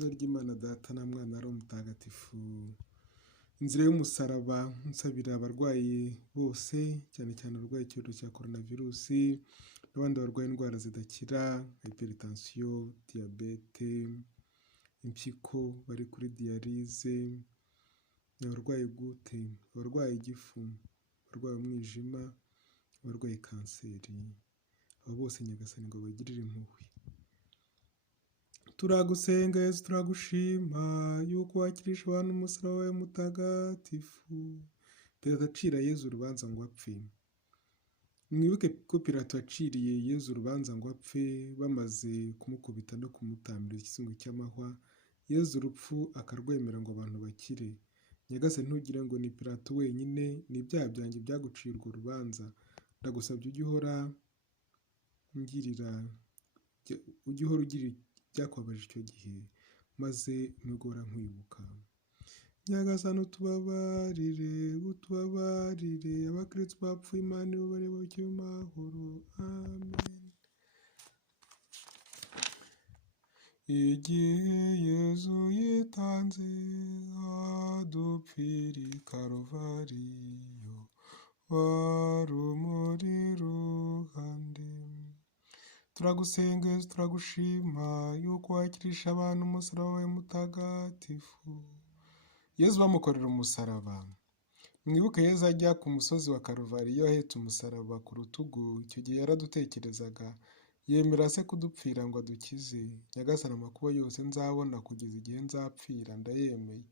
Izina ry'Imana Data na Mwana ari umutagatifu. Inzira y'umusaraba nsabira abarwayi bose, cyane cyane abarwaye icyorezo cya coronavirusi n'abandi barwaye indwara zidakira, hypertension, diyabete, impyiko, bari kuri diyalize, abarwaye gute, abarwaye igifu, abarwaye umwijima, abarwaye kanseri. Abo bose Nyagasani ngo bagirire impuhwe. Turagusenga Yesu, turagushima yuko wakirisha abantu umusaraba wawe mutagatifu. Pilato acira Yezu urubanza ngo apfe. Mwibuke ko Pilato yaciriye Yezu urubanza ngo apfe, bamaze kumukubita no kumutambira igisingo cy'amahwa, Yezu urupfu akarwemera ngo abantu bakire. Nyagasani ntugire ngo ni Pilato wenyine, ni ibyaha byanjye byaguciye urwo rubanza. Ndagusabye ujye uhora ugirira byakubabaje icyo gihe, maze ntugora nkwibuka. Nyagasani utubabarire, utubabarire, abakristo bapfuye Imana ibabare bajye mu mahoro. Amen. Igihe Yezu yitanze adupfira i Karuvariyo, wari umuri iruhande. Turagusenga Yesu, turagushima yuko wakirisha abantu umusaraba wawe mutagatifu. Yezu bamukorera umusaraba. Mwibuke Yezu ajya ku musozi wa Karuvariyo ahetse umusaraba ku rutugu. Icyo gihe yaradutekerezaga, yemera se kudupfira ngo adukize. Nyagasani amakuba yose nzabona kugeza igihe nzapfira ndayemeye.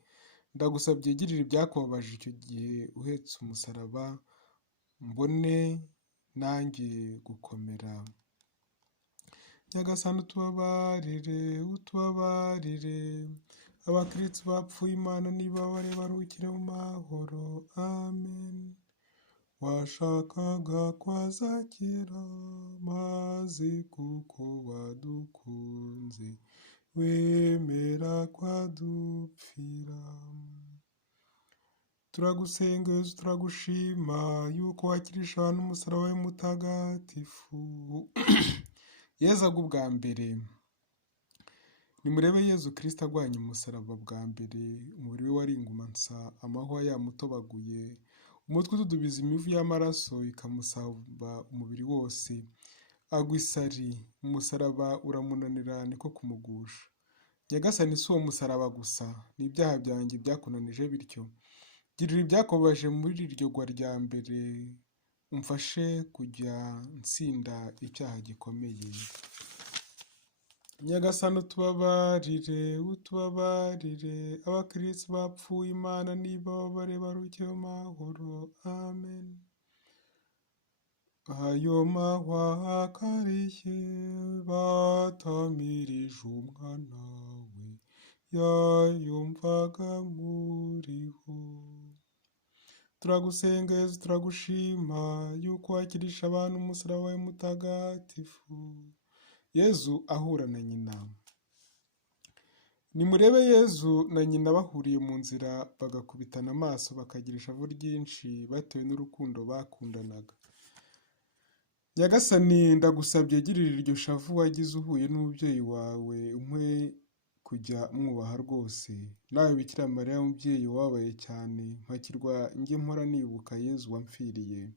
Ndagusabye girira ibyakubabaje icyo gihe uhetse umusaraba, mbone nanjye gukomera. Nyagasani utubabarire, utubabarire, abakristo bapfuye Imana nibabare baruhukire mu mahoro. Amen. Washakaga kwazakira, maze kuko wadukunze wemera kwadupfira. Turagusenga Yesu, turagushima yuko wakirisha abantu umusaraba wawe mutagatifu. Yezu agwa ubwa mbere. Nimurebe Yezu Kristo agwanye umusaraba bwa mbere, umubiri we waringumansa, amahwa yamutobaguye, umutwe ududubiza imivu y'amaraso ikamusaba umubiri wose. Agwa isari, umusaraba uramunanira niko kumugusha. Nyagasani si uwo musaraba gusa, n'ibyaha byanjye byakunanije bityo. Girira ibyakubabaje muri iryo gwa rya mbere, umfashe kujya nsinda icyaha gikomeye. Nyagasani utubabarire, utubabarire, abakristo bapfuye Imana nibabare baruhukire mu mahoro. Amen. Ayo mahwa akarishye batamirije umwana we, yayumvaga muriho. Turagusenga Yesu, turagushima yuko wakirisha abantu umusaraba wawe mutagatifu. Yezu ahura na nyina. Nimurebe Yezu na nyina bahuriye mu nzira, bagakubitana amaso, bakagira ishavu ryinshi batewe n'urukundo bakundanaga. Nyagasani ndagusabye girira iryo shavu wagize uhuye n'umubyeyi wawe, umwe kujya mwubaha rwose. Nawe Bikira Mariya umubyeyi wabaye cyane, mpakirwa njye mpora nibuka Yezu wampfiriye.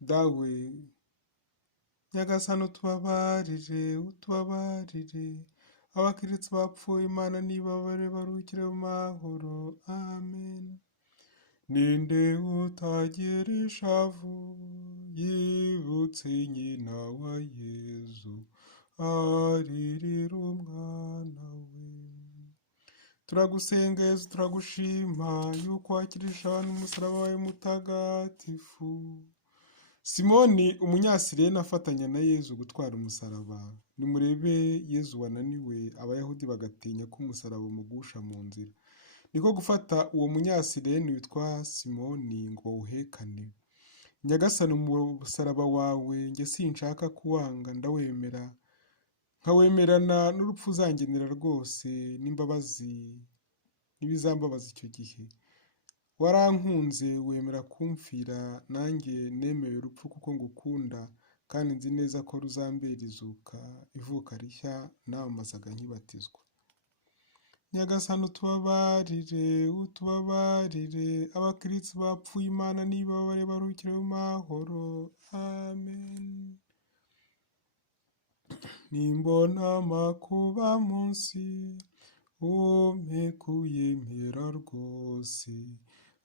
Dawe Nyagasani utubabarire, utubabarire, abakristo bapfuye Imana nibabare baruhukire mu mahoro. Amen. Ninde utagira ishavu yibutse nyina wa Yezu aririra umwana we. Turagusenga Yesu, turagushima yuko wakirisha abantu umusaraba wawe mutagatifu. Simoni umunyasirene afatanya na Yezu gutwara umusaraba. Nimurebe Yezu wananiwe, abayahudi bagatinya ko umusaraba umugusha mu nzira, niko gufata uwo munyasirene witwa Simoni ngo bawuhekane. Nyagasani umusaraba wawe njye sinshaka kuwanga, ndawemera, nkawemerana n'urupfu uzangenera rwose, n'imbabazi n'ibizambabaza icyo gihe. Warankunze wemera kumfira, nanjye nemeye urupfu kuko ngukunda, kandi nzi neza ko ruzambera izuka, ivuka rishya, namamazaga nkibatizwa. Nyagasani utubabarire, utubabarire, abakristo bapfuye Imana nibabare baruhukire mu mahoro. Amen. Nimbona amakuba munsi, umpe kuyimira rwose,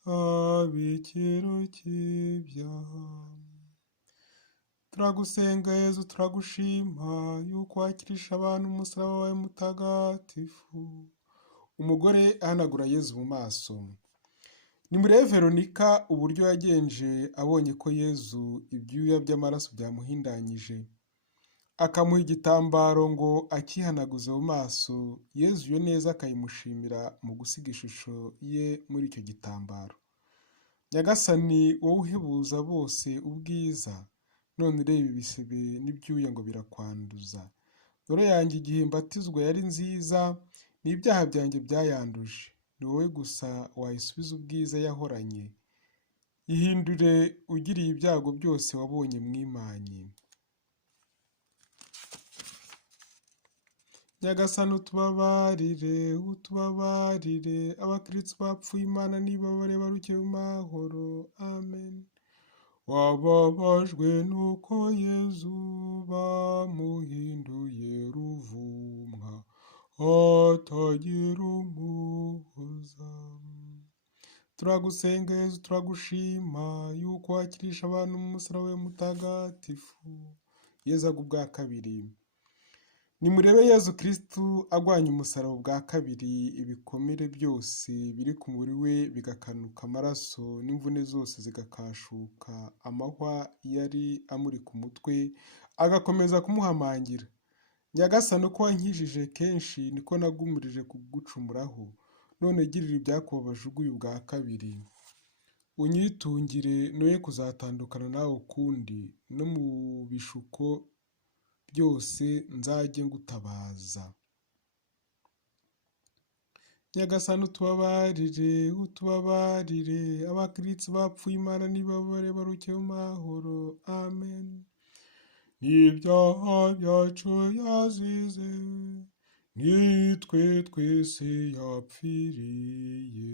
abikiro cy'ibyaha. Turagusenga Yezu, turagushima yuko wakirisha abantu umusaraba wawe mutagatifu. Umugore ahanagura Yezu mu maso. Nimurebe Veronika uburyo yagenje abonye ko Yezu ibyuya by'amaraso byamuhindanyije, akamuha igitambaro ngo akihanaguze mu maso. Yezu iyo neza akayimushimira mu gusiga ishusho ye muri icyo gitambaro. Nyagasani wowe uhebuza bose ubwiza, none ureba ibisebe n'ibyuya ngo birakwanduza. Dore yanjye igihe mbatizwa yari nziza, n'ibyaha byanjye byayanduje. Ni wowe gusa wayisubiza ubwiza yahoranye. Ihindure ugiriye ibyago byose wabonye mwimanye. Nyagasani utubabarire, utubabarire, abakristo bapfuye Imana nibabare baruhukire mu mahoro. Amen. Wababajwe nuko Yezu bamuhinduye ruvumwa, atagira umuhoza. Turagusenga Yezu, turagushima yuko wakirisha abantu mu musaraba wawe mutagatifu. Yezu agwa ubwa kabiri. Nimurebe Yezu Kristu agwanya umusaraba ubwa kabiri, ibikomere byose biri ku mubiri we bigakanuka amaraso, n'imvune zose zigakashuka, amahwa yari amuri ku mutwe agakomeza kumuhamangira. Nyagasani uko wankijije kenshi niko nagumurije kugucumuraho, none girira ibyakubabaje uguye ubwa kabiri. Unyitungire noye kuzatandukana nawe ukundi, no mu bishuko byose nzajye ngutabaza. Nyagasani utubabarire, utubabarire, abakristo bapfuye Imana nibabare baruhukire mu mahoro. Amen. N'ibyaha byacu yazize, nitwe twese yapfiriye,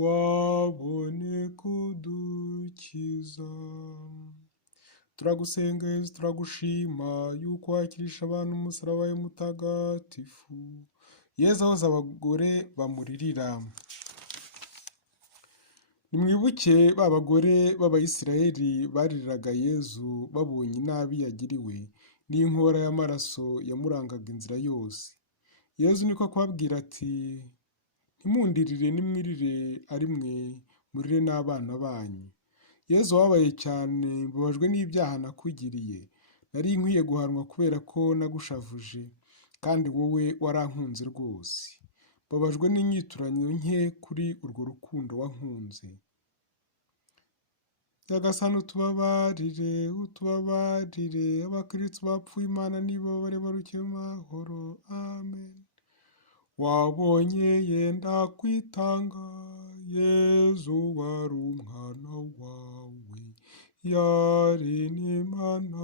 wabone kudukiza. Turagusenga Yezu, turagushima yuko wakirisha abantu umusaraba wawe mutagatifu. Yezu ahoza abagore bamuririra. Nimwibuke ba bagore b'Abayisiraheli baririraga Yezu babonye inabi yagiriwe n'inkora y'amaraso yamurangaga inzira yose. Yezu niko kubabwira ati, ntimundirire nimwirire ari mwe, murire n'abana banyu. Yezu wababaye cyane, mbabajwe n'ibyaha nakugiriye. Nari nkwiye guhanwa kubera ko nagushavuje, kandi wowe warankunze rwose. Mbabajwe n'inyiturano nke kuri urwo rukundo wankunze. Nyagasani utubabarire, utubabarire, abakristo bapfuye Imana nibabare baruhukire mu mahoro. Amen. Wabonye yenda kwitanga, Yezu wari umwana wawe, yari n'Imana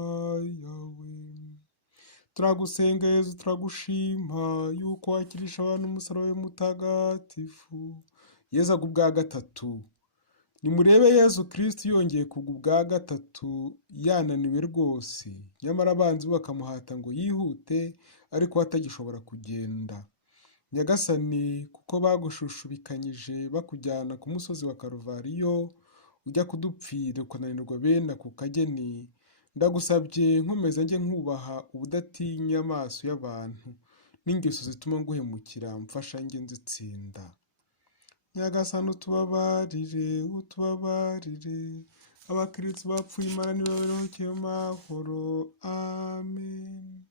yawe. Turagusenga Yezu, turagushima yuko wakirisha abantu umusaraba wawe mutagatifu. Yezu agwa ubwa gatatu. Nimurebe Yezu Kristu yongeye kugwa ubwa gatatu yananiwe rwose, nyamara abanzi bakamuhata ngo yihute, ariko atagishobora kugenda. Nyagasani kuko bagushushubikanyije bakujyana ku musozi wa Karuvariyo, ujya kudupfira ukananirwa bene ako kageni, ndagusabye nkomeza njye nkubaha ubudatinya amaso y'abantu, n'ingeso zituma nguhemukira mfasha njye nzitsinda. Nyagasani utubabarire, utubabarire, abakristo bapfuye Imana nibabare baruhukire mu mahoro. Amen.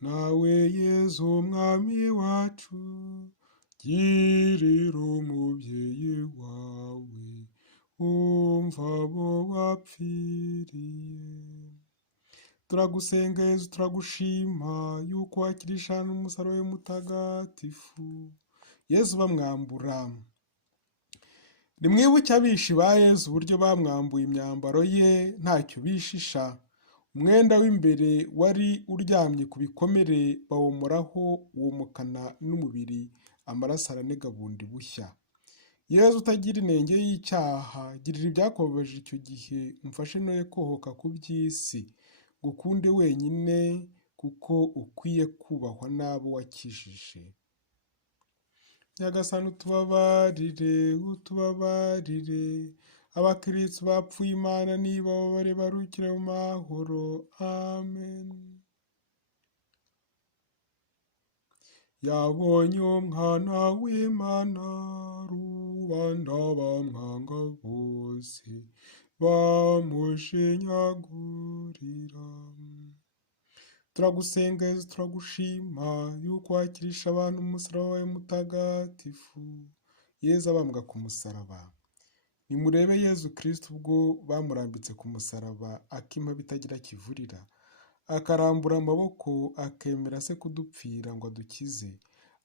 Nawe Yezu umwami wacu, girira umubyeyi wawe, umva abo wapfiriye. Turagusenga Yezu, turagushima yuko wakirisha umusaraba wawe mutagatifu. Yezu bamwambura. Nimwibuke abishi ba Yezu uburyo bamwambuye imyambaro ye ntacyo bishisha. umwenda w'imbere wari uryamye ku bikomere bawumoraho womokana n'umubiri, amaraso aranega bundi bushya. Yezu utagira inenge y'icyaha, girira ibyakubabaje icyo gihe, umfashe noye kohoka ku by'isi, ngukunde wenyine kuko ukwiye kubahwa n'abo wakijije. Nyagasani utubabarire, utubabarire, abakristo bapfuye Imana nibababare barukire mu mahoro. Amen. Yabonye umwana w'Imana, rubanda bamwanga bose, bamushinyagurira. Turagusenga Yezu, turagushima yuko wakirisha abantu umusaraba wawe mutagatifu. Yezu abambwa ku musaraba. Nimurebe Yezu Kristo ubwo bamurambitse ku musaraba, akima bitagira kivurira, akarambura amaboko akemera se kudupfira ngo adukize.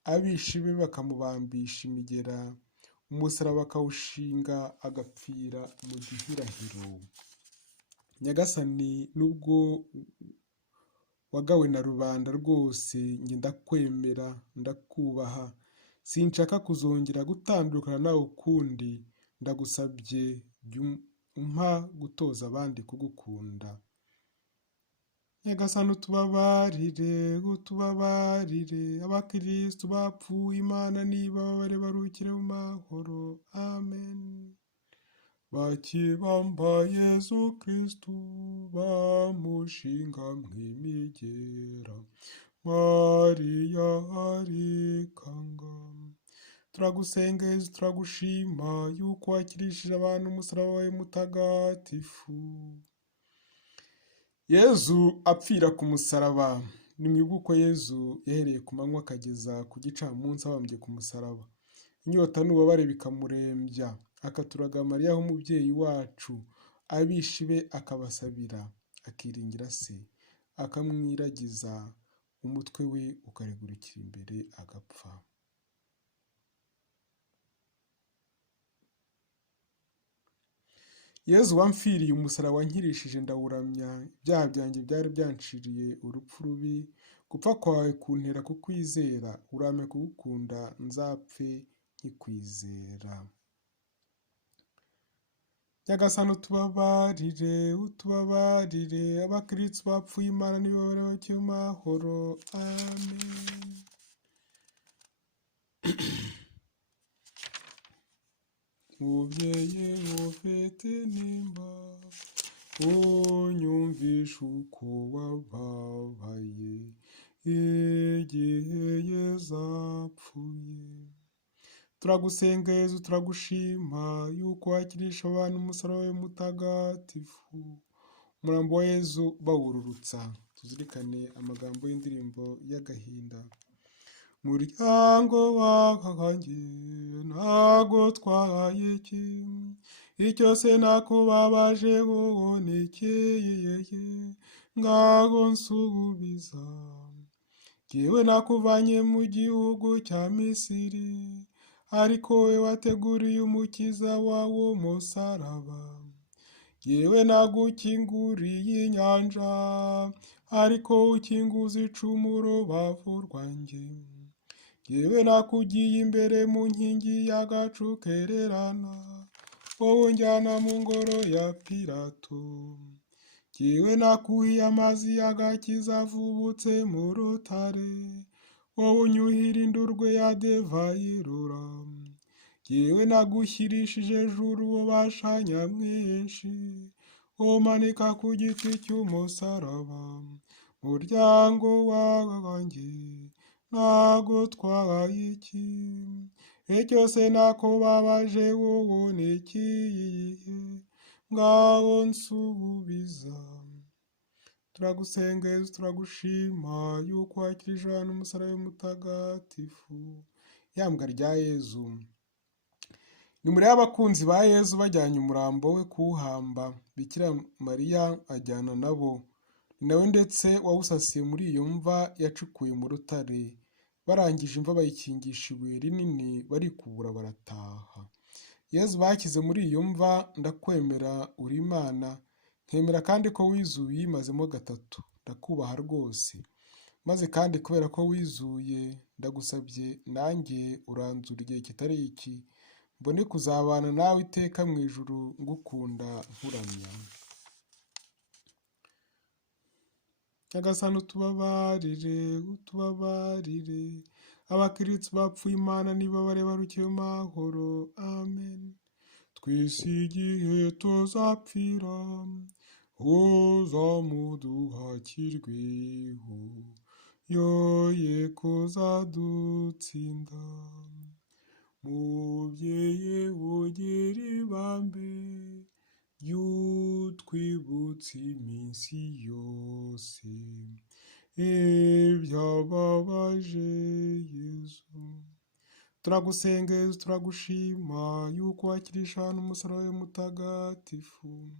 Abishi be bakamubambisha imigera, umusaraba akawushinga agapfira mu gihirahiro. Nyagasani, nubwo wagawe na rubanda rwose, njye ndakwemera ndakubaha, sinshaka kuzongera gutandukana nawe ukundi. Ndagusabye jya umpa gutoza abandi kugukunda. Nyagasani utubabarire, utubabarire, abakristo bapfuye Imana nibababare barukire mu mahoro. Amen. Bakibamba Yezu Kristo, bamushinga mw'imigera, Mariya arikanga. Turagusenga Yezu, turagushima yuko wakirishije abantu umusaraba wawe mutagatifu. Yezu apfira ku musaraba. Nimwibuke uko Yezu yahereye ku manywa akageza ku gicamunsi abambye ku musaraba. Inyota n'ububabare bikamurembya, akaturaga Mariya umubyeyi wacu, abishi be akabasabira, akiringira se, akamwiragiza, umutwe we ukaregurukira imbere agapfa. Yezu wamfiriye umusaraba wankirishije ndawuramya, ibyaha byanjye byari byanciriye urupfu rubi, gupfa kwawe kuntera kukwizera, urampe kugukunda nzapfe nkikwizera. Nyagasani utubabarire, utubabarire, abakristo bapfuye Imana nibababare barukire mu mahoro. Amen. Mubyeyi ufite nimba, unyumvishe uko wababaye igihe Yezu apfuye. Turagusenga Yezu, turagushima yuko wakirisha abantu umusaraba wawe mutagatifu. Umurambo wa Yezu bawururutsa. Tuzirikane amagambo y'indirimbo y'agahinda. Muryango wanjye ntago twahaye iki, icyo se nakubabajeho ni ikihe, ngaho nsubiza. Jyewe nakuvanye mu gihugu cya Misiri, ariko we wateguriye umukiza wawo musaraba. Jyewe nagukinguriye inyanja, ariko ukinguza icumuro bavu rwanjye. Jyewe nakugiye imbere mu nkingi y'agacu kererana, wowe unjyana mu ngoro ya Pilato. Jyewe nakuhiye amazi y'agakiza avubutse mu rutare, wowe unyuhira indurwe ya divayi irura. Jyewe nagushyirishije juru ububasha nyamwinshi, umanika ku giti cy'umusaraba. Muryango wanjye ntago twahaye iki, icyo se nakubabaje wowe ni ikihe, ngaho nsubiza. Turagusenga Yezu, turagushima yuko wakirije abantu umusaraba mutagatifu. Yambwa rya Yezu. Nimurebe abakunzi ba Yezu bajyanye umurambo we kuwuhamba, Bikira Mariya ajyana nabo. Ni nawe ndetse wawusasiye muri iyo mva yacukuye mu rutare. Barangije imva bayikingisha ibuye rinini, barikubura barataha. Yezu bashyize muri iyo mva, ndakwemera uri Imana, nkemera kandi ko wizuye uyimazemo gatatu, ndakubaha rwose. Maze kandi kubera ko wizuye, ndagusabye nanjye uranzura igihe kitari iki, mbone kuzabana nawe iteka mu ijuru ngukunda nkuramya. Nyagasani utubabarire, abakiritsi bapfuye Imana nibabare barukiye amahoro. Amen. Twese igihe tuzapfira, uzamuduhakirweho, yoye kuzadutsinda. Mubyeyi ugira ibambe, ry'utwibutsa iminsi yose ibyababaje Yezu. Turagusenga Yezu, turagushima yuko wakirisha n'umusaraba wawe mutagatifu.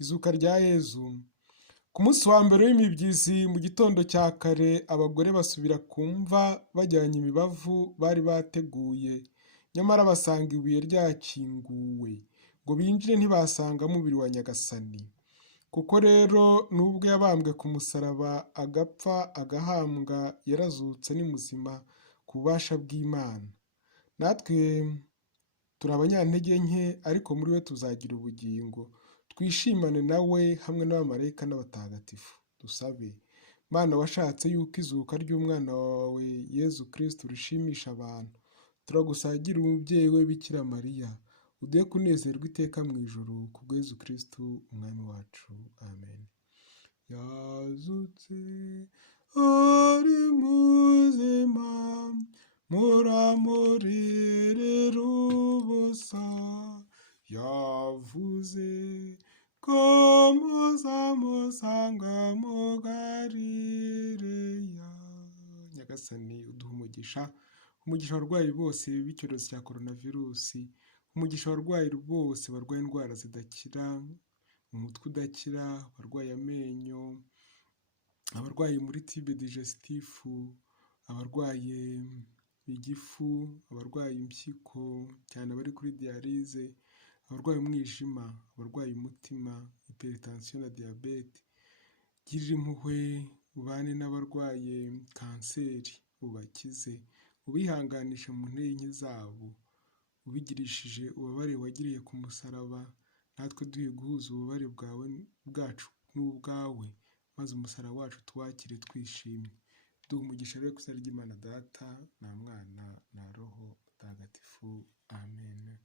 Izuka rya Yezu. Ku munsi wa mbere w'imibyizi mu gitondo cya kare, abagore basubira ku mva bajyanye imibavu bari bateguye, nyamara basanga ibuye ryakinguwe, ngo binjire ntibasangamo umubiri wa Nyagasani. Kuko rero nubwo yabambwe ku musaraba agapfa agahambwa, yarazutse ni muzima ku bubasha bw'Imana. Natwe turi abanyantege nke, ariko muri we tuzagira ubugingo. Twishimane nawe hamwe n'abamarayika n'abatagatifu. Dusabe. Mana, washatse yuko izuka ry'umwana wawe Yezu Kristo rishimisha abantu, turagusagira umubyeyi we Bikira Mariya, uduhe kunezerwa iteka mu ijuru kubwa Yezu Kristo umwami wacu. Amen. Yazutse ari muzima, muramurerera ubusa, yavuze ko muzamusanga mu Galileya. Nyagasani uduha umugisha abarwayi bose b'icyorezo cya coronavirusi, umugisha abarwayi bose barwaye indwara zidakira, umutwe udakira, abarwaye amenyo, abarwaye muri tibe digestifu, abarwaye igifu, abarwaye impyiko cyane abari kuri diyalize, abarwaye umwijima, abarwaye umutima, hypertension na diyabete. Girira impuhwe ubane n'abarwaye kanseri, ubakize, ubihanganishe mu ntege nke zabo, ubigirishije ububabare wagiriye ku musaraba. Natwe duhe guhuza ububabare bwacu n'ubwawe, maze umusaraba wacu tuwakire twishimye. Duha umugisha rero ku izina ry'Imana Data na Mwana na Roho Mutagatifu. Amen.